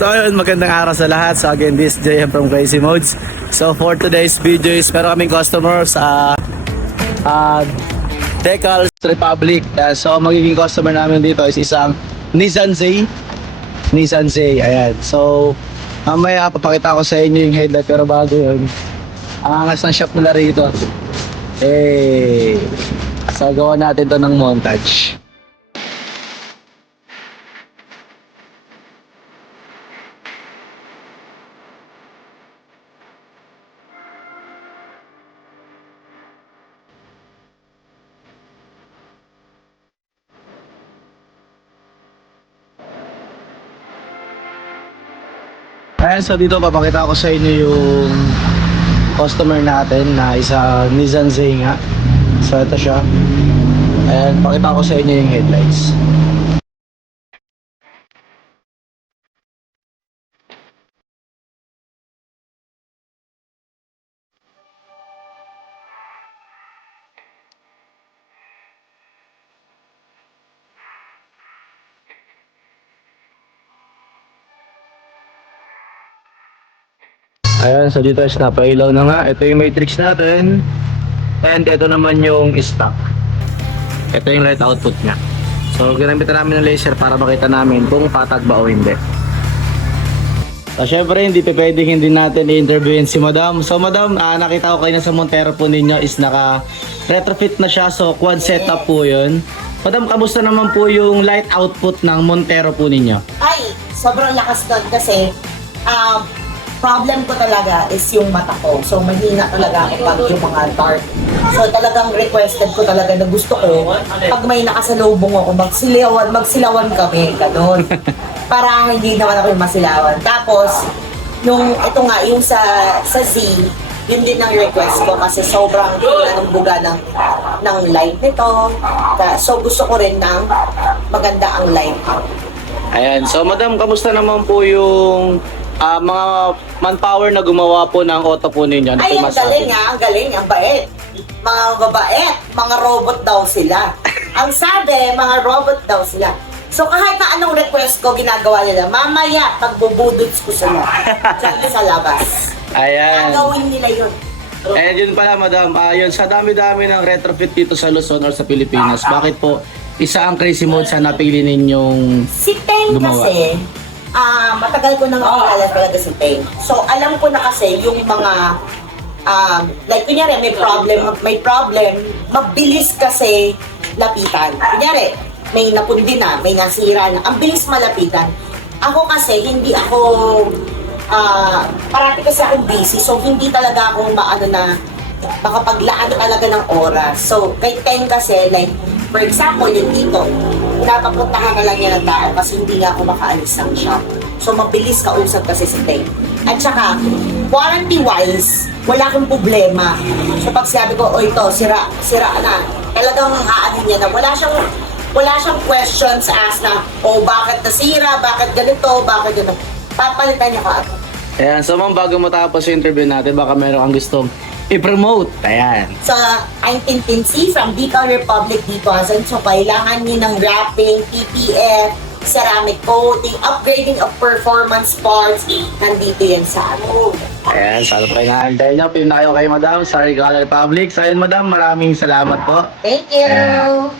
So ayun, magandang araw sa lahat. So again, this is JM from Crazy Modes. So for today's video is meron kaming customer sa Decals Republic. So magiging customer namin dito is isang Nissan Z. Ayan. So mamaya papakita ko sa inyo yung headlight, pero bago yun, ang angas ng shop nila rito. So gawa natin to ng montage. Ayan, so dito papakita ko sa inyo yung customer natin na isa Nissan Z nga. So ito siya. Ayan, pakita ko sa inyo yung headlights. Ayan, so dito is napailaw na nga. Ito yung matrix natin. And ito naman yung stock. Ito yung light output niya. So ginamitan namin ng laser para makita namin kung patag ba o hindi. So syempre hindi pwedeng hindi natin i-interviewin si Madam. So Madam, nakita ko kayo na sa Montero po ninyo is naka retrofit na siya. So quad setup po yun. Madam, kamusta naman po yung light output ng Montero po ninyo? Ay, sobrang lakas doon kasi problem ko talaga is yung mata ko. So, mahina talaga ako pag yung mga dark. So, talagang requested ko talaga na gusto ko, pag may nakasalubong ako, magsilawan kami, ganun. Para hindi naman ako yung masilawan. Tapos, ito nga, yung sa Z, yun din ang request ko kasi sobrang buga ng light nito. So, gusto ko rin ng maganda ang light. Ayan, so Madam, kamusta naman po yung mga manpower na gumawa po ng auto po ninyo? Ano Ay, ang galing, ang bait. Mga babait, mga robot daw sila. Ang sabi, mga robot daw sila. So kahit na anong request ko, ginagawa nila. Mamaya, pagbubudots ko sila. Diyan sa labas. Ayan. Gagawin nila yun. And yun pala Madam, yun, sa dami-dami ng retrofit dito sa Luzon or sa Pilipinas, bakit po isa ang Crazy Mode sa napili ninyong Si Teng gumawa? kasi, matagal ko nang kilala talaga si Teng. So alam ko na kasi yung mga like kunyari may problem, mabilis kasi lapitan. Kunyari, may napundi na, may nasira na, ang bilis malapitan. Ako kasi, hindi ako, parati kasi akong busy, so hindi talaga ako makapaglaan talaga ng oras. So, kay Teng kasi, like, for example, yung dito, pinapapuntahan na lang niya ng tao kasi hindi nga ako makaalis ng shop. So, mabilis kausap kasi si Teng. At saka, warranty-wise, wala akong problema. So, pag sabi ko, ito, sira na. Talagang haanin niya na. Wala siyang questions asked na, bakit nasira, bakit ganito, bakit ganito. Papalitan niya ka. Ayan, so ma'am, bago matapos yung interview natin, baka meron kang gustong i-promote. Ayan. So, I'm Tintin C from Decals Republic D2000. So, kailangan niyo ng wrapping, PPF, ceramic coating, upgrading of performance parts. Nandito yan sa atin. Ayan, sana pa nga. Dahil nyo, pin na kayo kay Madam sa Decals Republic. So, ayun Madam, maraming salamat po. Thank you!